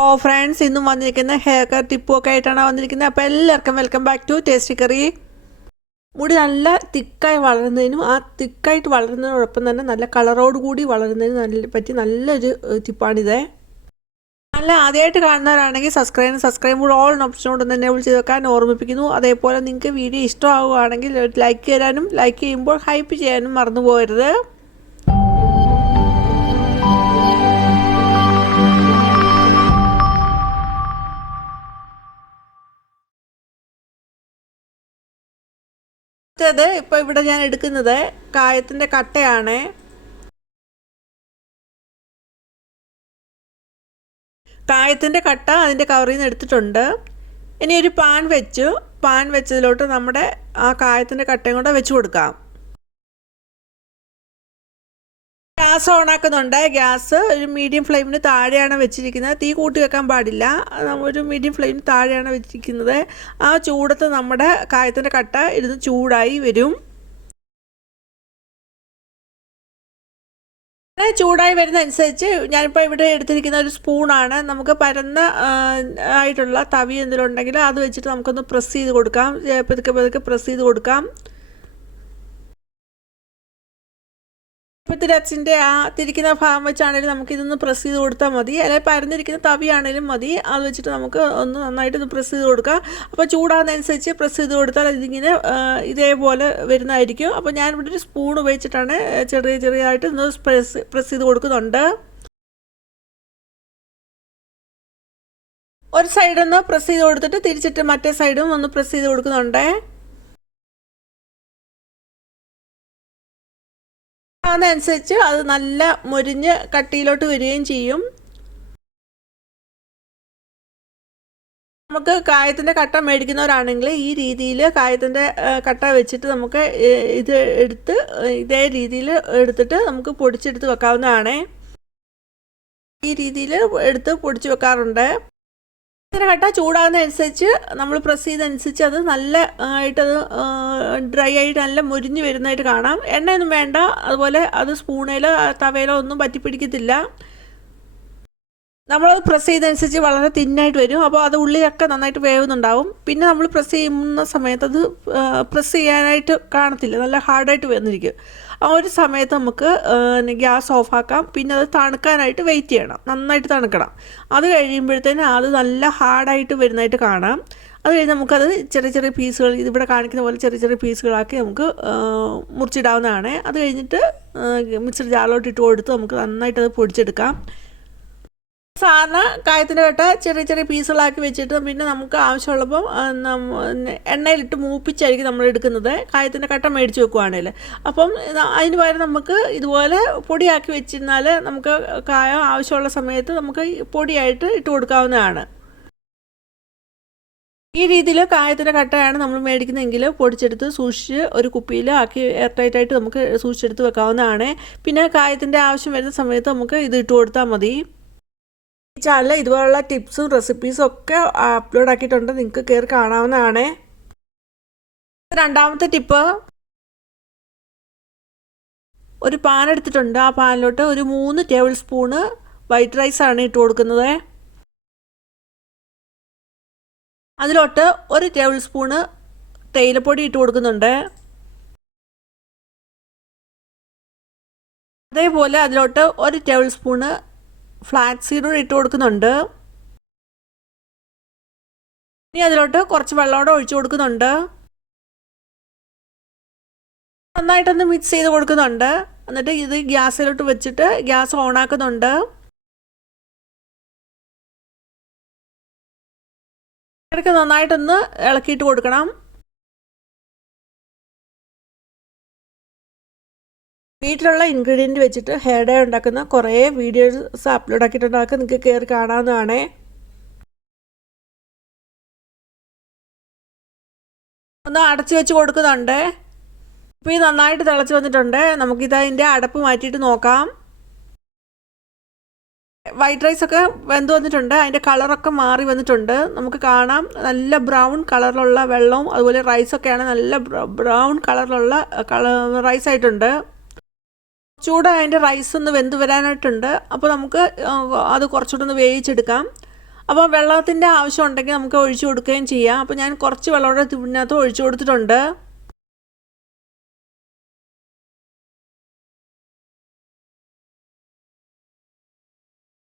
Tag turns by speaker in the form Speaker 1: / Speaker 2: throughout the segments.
Speaker 1: ഓ friends ഇന്നും വന്നിരിക്കുന്ന hair care ടിപ്പും ഒക്കെ ആയിട്ടാണ് വന്നിരിക്കുന്നത്. അപ്പോൾ എല്ലാവർക്കും welcome back to tasty curry മുടി നല്ല തിക്കായി വളരുന്നതിനും ആ തിക്കായിട്ട് വളരുന്നതിനോടൊപ്പം തന്നെ നല്ല കളറോട് കൂടി വളരുന്നതിന് നല്ല പറ്റി നല്ലൊരു ടിപ്പാണിത്. നല്ല ആദ്യമായിട്ട് കാണുന്നവരാണെങ്കിൽ സബ്സ്ക്രൈബ് സബ്സ്ക്രൈബ് ഓൾ ഓപ്ഷനോട് തന്നെ എനേബിൾ ചെയ്ത് വെക്കാൻ ഓർമ്മിപ്പിക്കുന്നു. അതേപോലെ നിങ്ങൾക്ക് വീഡിയോ ഇഷ്ടമാവുകയാണെങ്കിൽ ലൈക്ക് ചെയ്യാനും ലൈക്ക് ചെയ്യുമ്പോൾ ഹൈപ്പ് ചെയ്യാനും മറന്നു പോകരുത് അടുത്തത് ഇപ്പോൾ ഇവിടെ ഞാൻ എടുക്കുന്നത് കായത്തിന്റെ കട്ടയാണ്. കായത്തിന്റെ കട്ട അതിന്റെ കവറിൽ നിന്ന് എടുത്തിട്ടുണ്ട്. ഇനി ഒരു പാൻ വെച്ചു. പാൻ വെച്ചതിലോട്ട് നമ്മുടെ ആ കായത്തിന്റെ കട്ടയും കൂടെ വെച്ചു കൊടുക്കാം. ഗ്യാസ് ഓൺ ആക്കുന്നുണ്ട് ഗ്യാസ് ഒരു മീഡിയം ഫ്ലെയിമിന് താഴെയാണ് വെച്ചിരിക്കുന്നത്. തീ കൂട്ടി വെക്കാൻ പാടില്ല. ഒരു മീഡിയം ഫ്ലെയിമിന് താഴെയാണ് വെച്ചിരിക്കുന്നത്. ആ ചൂടത്ത് നമ്മുടെ കായത്തിന്റെ കട്ട ഇരുന്ന് ചൂടായി വരും. ചൂടായി ചൂടായി വരുന്നതനുസരിച്ച് ഞാനിപ്പോൾ ഇവിടെ എടുത്തിരിക്കുന്ന ഒരു സ്പൂണാണ് നമുക്ക് പരന്ന ആയിട്ടുള്ള തവി എന്തെങ്കിലും ഉണ്ടെങ്കിൽ അത് വെച്ചിട്ട് നമുക്കൊന്ന് പ്രസ് ചെയ്ത് കൊടുക്കാം. പതുക്കെ പതുക്കെ പ്രസ് ചെയ്ത് കൊടുക്കാം. അച്ഛന്റെ ആ തിരിക്കുന്ന ഭാഗം വെച്ചാണെങ്കിലും നമുക്ക് ഇതൊന്ന് പ്രസ് ചെയ്ത് കൊടുത്താൽ മതി. അല്ലെങ്കിൽ പരന്നിരിക്കുന്ന തവിയാണെങ്കിലും മതി. അത് വെച്ചിട്ട് നമുക്ക് ഒന്ന് നന്നായിട്ട് ഒന്ന് പ്രസ് ചെയ്ത് കൊടുക്കാം. അപ്പോൾ ചൂടാകുന്നതനുസരിച്ച് പ്രസ് ചെയ്ത് കൊടുത്താൽ ഇതിങ്ങനെ ഇതേപോലെ വരുന്നതായിരിക്കും. അപ്പോൾ ഞാൻ ഇവിടെ ഒരു സ്പൂൺ ഉപയോഗിച്ചിട്ടാണ് ചെറിയ ചെറിയതായിട്ട് ഒന്ന് പ്രസ് പ്രസ് ചെയ്ത് കൊടുക്കുന്നുണ്ട്. ഒരു സൈഡൊന്ന് പ്രസ് ചെയ്ത് കൊടുത്തിട്ട് തിരിച്ചിട്ട് മറ്റേ സൈഡും ഒന്ന് പ്രസ് ചെയ്ത് കൊടുക്കുന്നുണ്ട്. അതനുസരിച്ച് അത് നല്ല മുരിഞ്ഞ് കട്ടിയിലോട്ട് വരികയും ചെയ്യും. നമുക്ക് കായത്തിന്റെ കട്ട മേടിക്കുന്നവരാണെങ്കിൽ ഈ രീതിയിൽ കായത്തിന്റെ കട്ട വെച്ചിട്ട് നമുക്ക് ഇത് എടുത്ത് ഇതേ രീതിയിൽ എടുത്തിട്ട് നമുക്ക് പൊടിച്ചെടുത്ത് വെക്കാവുന്നതാണ്. ഈ രീതിയിൽ എടുത്ത് പൊടിച്ച് വെക്കാറുണ്ട്. കട്ട ചൂടാകുന്നതനുസരിച്ച് നമ്മൾ പ്രസ് ചെയ്തനുസരിച്ച് അത് നല്ല ആയിട്ടത് ഡ്രൈ ആയിട്ട് നല്ല മുരിഞ്ഞ് വരുന്നതായിട്ട് കാണാം. എണ്ണയൊന്നും വേണ്ട. അതുപോലെ അത് സ്പൂണിലോ തവയിലോ ഒന്നും പറ്റിപ്പിടിക്കത്തില്ല. നമ്മൾ പ്രസ് ചെയ്തനുസരിച്ച് വളരെ തിന്നായിട്ട് വരും. അപ്പോൾ അത് ഉള്ളിലൊക്കെ നന്നായിട്ട് വേവുന്നുണ്ടാവും. പിന്നെ നമ്മൾ പ്രസ് ചെയ്യുന്ന സമയത്ത് അത് പ്രസ് ചെയ്യാനായിട്ട് കാണത്തില്ല. നല്ല ഹാർഡായിട്ട് വന്നിരിക്കും. ആ ഒരു സമയത്ത് നമുക്ക് ഗ്യാസ് ഓഫാക്കാം പിന്നെ അത് തണുക്കാനായിട്ട് വെയിറ്റ് ചെയ്യണം. നന്നായിട്ട് തണുക്കണം. അത് കഴിയുമ്പോഴത്തേന് അത് നല്ല ഹാർഡായിട്ട് വരുന്നതായിട്ട് കാണാം. അത് കഴിഞ്ഞ് നമുക്കത് ചെറിയ ചെറിയ പീസുകൾ ഇതിവിടെ കാണിക്കുന്ന പോലെ ചെറിയ ചെറിയ പീസുകളാക്കി നമുക്ക് മുറിച്ചിടാവുന്നതാണ്. അത് കഴിഞ്ഞിട്ട് മിക്സർ ജാറിലോട്ട് ഇട്ട് കൊടുത്ത് നമുക്ക് നന്നായിട്ട് അത് പൊടിച്ചെടുക്കാം. സാധാരണ കായത്തിന്റെ വെട്ട ചെറിയ ചെറിയ പീസുകളാക്കി വെച്ചിട്ട് പിന്നെ നമുക്ക് ആവശ്യമുള്ളപ്പോൾ എണ്ണയിലിട്ട് മൂപ്പിച്ചായിരിക്കും നമ്മൾ എടുക്കുന്നത്. കായത്തിന്റെ കട്ട മേടിച്ച് വെക്കുവാണെങ്കിൽ. അപ്പം അതിന് പകരം നമുക്ക് ഇതുപോലെ പൊടിയാക്കി വെച്ചിരുന്നാൽ നമുക്ക് കായം ആവശ്യമുള്ള സമയത്ത് നമുക്ക് പൊടിയായിട്ട് ഇട്ട് കൊടുക്കാവുന്നതാണ്. ഈ രീതിയിൽ കായത്തിന്റെ കട്ടയാണ് നമ്മൾ മേടിക്കുന്നതെങ്കിൽ പൊടിച്ചെടുത്ത് സൂക്ഷിച്ച് ഒരു കുപ്പിയിൽ ആക്കി എയർ ടൈറ്റ് ആയിട്ട് നമുക്ക് സൂക്ഷിച്ചെടുത്ത് വെക്കാവുന്നതാണ്. പിന്നെ കായത്തിന്റെ ആവശ്യം വരുന്ന സമയത്ത് നമുക്ക് ഇത് ഇട്ട് കൊടുത്താൽ മതി. ചാനലിൽ ഇതുപോലുള്ള ടിപ്സും റെസിപ്പീസും ഒക്കെ അപ്ലോഡ് ആക്കിയിട്ടുണ്ട്. നിങ്ങൾക്ക് കയറി കാണാവുന്നതാണ്. രണ്ടാമത്തെ ടിപ്പ് ഒരു പാൻ എടുത്തിട്ടുണ്ട്. ആ പാനിലോട്ട് ഒരു മൂന്ന് ടേബിൾ സ്പൂണ് വൈറ്റ് റൈസ് ആണ് ഇട്ട് കൊടുക്കുന്നത്. അതിലോട്ട് ഒരു ടേബിൾ സ്പൂണ് തേയിലപ്പൊടി ഇട്ട് കൊടുക്കുന്നുണ്ട്. അതേപോലെ അതിലോട്ട് ഒരു ടേബിൾ സ്പൂണ് ഫ്ലാക്സ് സീഡ് ഇട്ട് കൊടുക്കുന്നുണ്ട്. ഇനി അതിലോട്ട് കുറച്ച് വെള്ളമോടെ ഒഴിച്ചു കൊടുക്കുന്നുണ്ട്. നന്നായിട്ടൊന്ന് മിക്സ് ചെയ്ത് കൊടുക്കുന്നുണ്ട്. എന്നിട്ട് ഇത് ഗ്യാസിലോട്ട് വെച്ചിട്ട് ഗ്യാസ് ഓണാക്കുന്നുണ്ട് ഇടയ്ക്ക് നന്നായിട്ടൊന്ന് ഇളക്കിയിട്ട് കൊടുക്കണം. വീട്ടിലുള്ള ഇൻഗ്രീഡിയന്റ് വെച്ചിട്ട് ഹെയർ ഡേ ഉണ്ടാക്കുന്ന കുറേ വീഡിയോസ് അപ്ലോഡ് ആക്കിയിട്ടുണ്ട്. അതൊക്കെ നിങ്ങൾക്ക് കയറി കാണാവുന്നതാണ്. ഒന്ന് അടച്ചു വെച്ച് കൊടുക്കുന്നുണ്ട്. ഇപ്പോൾ ഈ നന്നായിട്ട് തിളച്ച് വന്നിട്ടുണ്ട്. നമുക്കിത് അതിന്റെ അടപ്പ് മാറ്റിയിട്ട് നോക്കാം. വൈറ്റ് റൈസ് ഒക്കെ വെന്ത് വന്നിട്ടുണ്ട്. അതിന്റെ കളറൊക്കെ മാറി വന്നിട്ടുണ്ട്. നമുക്ക് കാണാം. നല്ല ബ്രൗൺ കളറിലുള്ള വെള്ളവും അതുപോലെ റൈസൊക്കെയാണ് നല്ല ബ്രൗൺ കളറിലുള്ള കള റൈസ് ആയിട്ടുണ്ട്. ചൂട് അതിന്റെ റൈസ് ഒന്ന് വെന്ത് വരാനായിട്ടുണ്ട്. അപ്പോൾ നമുക്ക് അത് കുറച്ചുകൂടെ ഒന്ന് വേവിച്ചെടുക്കാം. അപ്പോൾ വെള്ളത്തിന്റെ ആവശ്യം ഉണ്ടെങ്കിൽ നമുക്ക് ഒഴിച്ചു കൊടുക്കുകയും ചെയ്യാം. അപ്പോൾ ഞാൻ കുറച്ച് വെള്ളം കൂടെ ഇതിനകത്ത് ഒഴിച്ചു കൊടുത്തിട്ടുണ്ട്.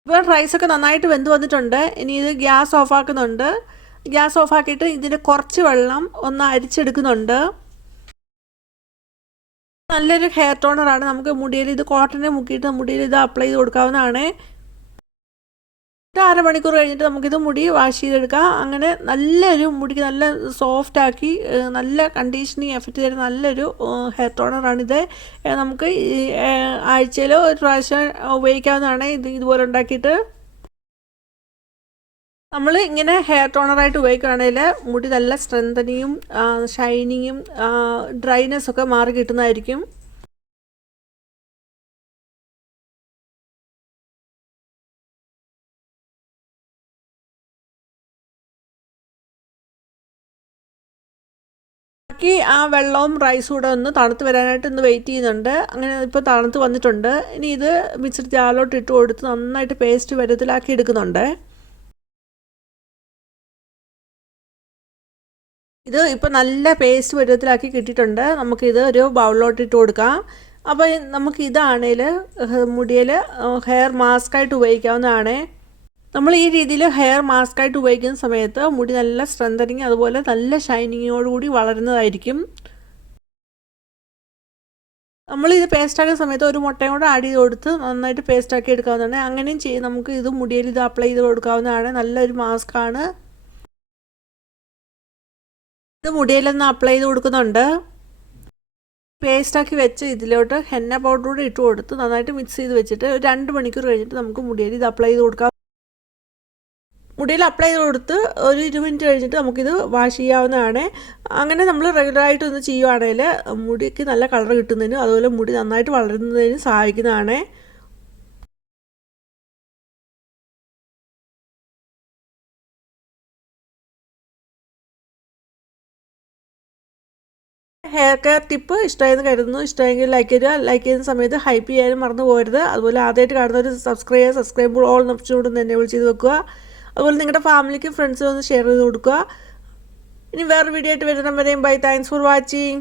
Speaker 1: ഇപ്പോൾ റൈസൊക്കെ നന്നായിട്ട് വെന്ത് വന്നിട്ടുണ്ട്. ഇനി ഇത് ഗ്യാസ് ഓഫാക്കുന്നുണ്ട് ഗ്യാസ് ഓഫാക്കിയിട്ട് ഇതിന്റെ കുറച്ച് വെള്ളം ഒന്ന് അരിച്ചെടുക്കുന്നുണ്ട്. നല്ലൊരു ഹെയർ ആണ്. നമുക്ക് മുടിയിൽ ഇത് കോട്ടനെ മുക്കിയിട്ട് മുടിയിൽ ഇത് അപ്ലൈ ചെയ്ത് കൊടുക്കാവുന്നതാണ്. അരമണിക്കൂർ കഴിഞ്ഞിട്ട് നമുക്കിത് മുടി വാഷ് ചെയ്തെടുക്കാം. അങ്ങനെ നല്ലൊരു മുടിക്ക് നല്ല സോഫ്റ്റ് ആക്കി നല്ല കണ്ടീഷനിങ് എഫക്റ്റ് തരുന്ന നല്ലൊരു ഹെയർ ടോണറാണിത് നമുക്ക് ആഴ്ചയിൽ ഒരു പ്രാവശ്യം ഉപയോഗിക്കാവുന്നതാണ് ഇത് ഇതുപോലെ ഉണ്ടാക്കിയിട്ട്. നമ്മൾ ഇങ്ങനെ ഹെയർ ടോണറായിട്ട് ഉപയോഗിക്കുകയാണെങ്കിൽ മുടി നല്ല സ്ട്രെങ്തനിങ്ങും ഷൈനിങ്ങും ഡ്രൈനെസ് ഒക്കെ മാറി കിട്ടുന്നതായിരിക്കും. ബാക്കി ആ വെള്ളവും റൈസും കൂടെ ഒന്ന് തണുത്ത് വരാനായിട്ട് ഒന്ന് വെയിറ്റ് ചെയ്യുന്നുണ്ട്. അങ്ങനെ ഇപ്പോൾ തണുത്ത് വന്നിട്ടുണ്ട്. ഇനി ഇത് മിക്സഡ് ജാറിലോട്ട് ഇട്ട് കൊടുത്ത് നന്നായിട്ട് പേസ്റ്റ് വരത്തിലാക്കി എടുക്കുന്നുണ്ട്. ഇത് ഇപ്പോൾ നല്ല പേസ്റ്റ് പരുവത്തിലാക്കി കിട്ടിയിട്ടുണ്ട്. നമുക്കിത് ഒരു ബൗളിലോട്ട് ഇട്ട് കൊടുക്കാം. അപ്പോൾ നമുക്ക് ഇതാണേൽ മുടിയിൽ ഹെയർ മാസ്ക് ആയിട്ട് ഉപയോഗിക്കാവുന്നതാണ്. നമ്മൾ ഈ രീതിയിൽ ഹെയർ മാസ്ക് ആയിട്ട് ഉപയോഗിക്കുന്ന സമയത്ത് മുടി നല്ല സ്ട്രെങ്തനിങ് അതുപോലെ നല്ല ഷൈനിങ്ങോടുകൂടി വളരുന്നതായിരിക്കും. നമ്മൾ ഇത് പേസ്റ്റാക്കുന്ന സമയത്ത് ഒരു മുട്ടയും കൂടെ ആഡ് ചെയ്ത് കൊടുത്ത് നന്നായിട്ട് പേസ്റ്റാക്കി എടുക്കാവുന്നതാണ്. അങ്ങനെയും ചെയ്ത് നമുക്ക് ഇത് മുടിയിൽ ഇത് അപ്ലൈ ചെയ്ത് കൊടുക്കാവുന്നതാണ്. നല്ലൊരു മാസ്കാണ് ഇത് മുടിയിലൊന്ന് അപ്ലൈ ചെയ്ത് കൊടുക്കുന്നുണ്ട്. പേസ്റ്റാക്കി വെച്ച് ഇതിലോട്ട് ഹെന്ന പൗഡർ കൂടെ ഇട്ട് കൊടുത്ത് നന്നായിട്ട് മിക്സ് ചെയ്ത് വെച്ചിട്ട് ഒരു രണ്ട് മണിക്കൂർ കഴിഞ്ഞിട്ട് നമുക്ക് മുടിയിൽ ഇത് അപ്ലൈ ചെയ്ത് കൊടുക്കാം. മുടിയിൽ അപ്ലൈ ചെയ്ത് കൊടുത്ത് ഒരു ഇരുപത് മിനിറ്റ് കഴിഞ്ഞിട്ട് നമുക്കിത് വാഷ് ചെയ്യാവുന്നതാണ്. അങ്ങനെ നമ്മൾ റെഗുലറായിട്ട് ഒന്ന് ചെയ്യുവാണെങ്കിൽ മുടിക്ക് നല്ല കളർ കിട്ടുന്നതിനും അതുപോലെ മുടി നന്നായിട്ട് വളരുന്നതിനും സഹായിക്കുന്നതാണ്. ഹെയർ കെയർ ടിപ്പ് ഇഷ്ടമായെന്ന് കരുതുന്നു. ഇഷ്ടമെങ്കിൽ ലൈക്ക് ചെയ്യുക. ലൈക്ക് ചെയ്യുന്ന സമയത്ത് ഹൈപ്പ് ചെയ്യാനും മറന്നു പോകരുത്. അതുപോലെ ആദ്യമായിട്ട് കാണുന്നവർ സബ്സ്ക്രൈബ് സബ്സ്ക്രൈബ് ഓൾ ഓപ്ഷനോട് തന്നെ വിളിച്ച് ചെയ്ത് വെക്കുക. അതുപോലെ നിങ്ങളുടെ ഫാമിലിക്കും ഫ്രണ്ട്സിനും ഒന്ന് ഷെയർ ചെയ്ത് കൊടുക്കുക. ഇനി വേറെ വീഡിയോ ആയിട്ട് വരുന്ന വരെയും ബൈ താങ്ക്സ് ഫോർ വാച്ചിങ്